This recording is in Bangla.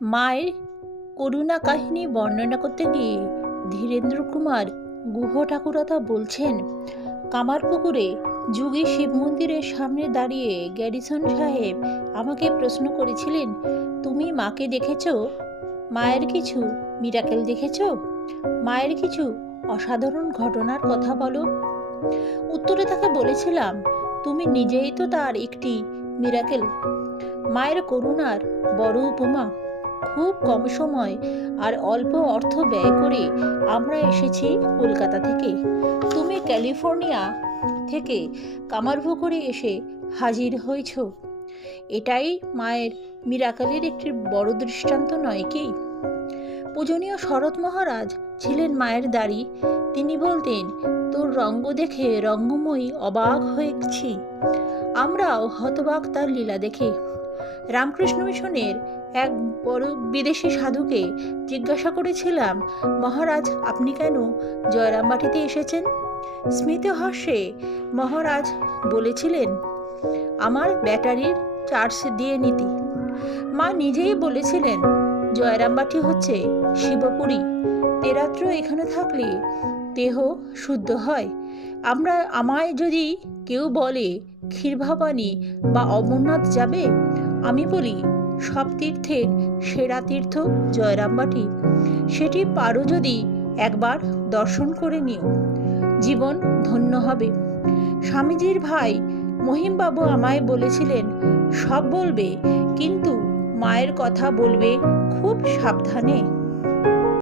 মায়ের করুণা কাহিনী বর্ণনা করতে গিয়ে ধীরেন্দ্র কুমার গুহ ঠাকুরতা বলছেন, কামারপুকুরে যুগী শিব মন্দিরের সামনে দাঁড়িয়ে গ্যারিসন সাহেব আমাকে প্রশ্ন করেছিলেন, তুমি মাকে দেখেছ? মায়ের কিছু মিরাকেল দেখেছ? মায়ের কিছু অসাধারণ ঘটনার কথা বলো। উত্তরে তাকে বলেছিলাম, তুমি নিজেই তো তার একটি মিরাকেল। মায়ের করুণার বড় উপমা। খুব কম সময় আর অল্প অর্থ ব্যয় করে আমরা এসেছি কলকাতা থেকে। তুমি ক্যালিফোর্নিয়া থেকে কামারপুকুরে এসে হাজির হয়েছ। এটাই মায়ের মিরাকেলের একটি বড় দৃষ্টান্ত নয় কি? পূজনীয় শরৎ মহারাজ ছিলেন মায়ের দাড়ি। তিনি বলতেন, তোর রঙ্গ দেখে রঙ্গময়ী অবাক হয়েছি। আমরাও হতবাক তার লীলা দেখে। রামকৃষ্ণ মিশনের এক বড় বিদেশি সাধুকে জিজ্ঞাসা করেছিলাম, মহারাজ আপনি কেন জয়রামবাটিতে এসেছেন? স্মিত হাস্যে মহারাজ বলেছিলেন, আমার ব্যাটারির চার্জ দিয়ে নিতে। মা নিজেই বলেছিলেন, জয়রামবাটি হচ্ছে শিবপুরী। তেরাত্র এখানে থাকলে দেহ শুদ্ধ হয়। আমায় যদি কেউ বলে ক্ষীরভবানী বা অমরনাথ যাবে, আমি বলি সব তীর্থের সেরা তীর্থ জয়রামবাটি। সেটি পারো যদি একবার দর্শন করে নিও, জীবন ধন্য হবে। স্বামীজির ভাই মহিমবাবু আমায় বলেছিলেন, সব বলবে কিন্তু মায়ের কথা বলবে খুব সাবধানে।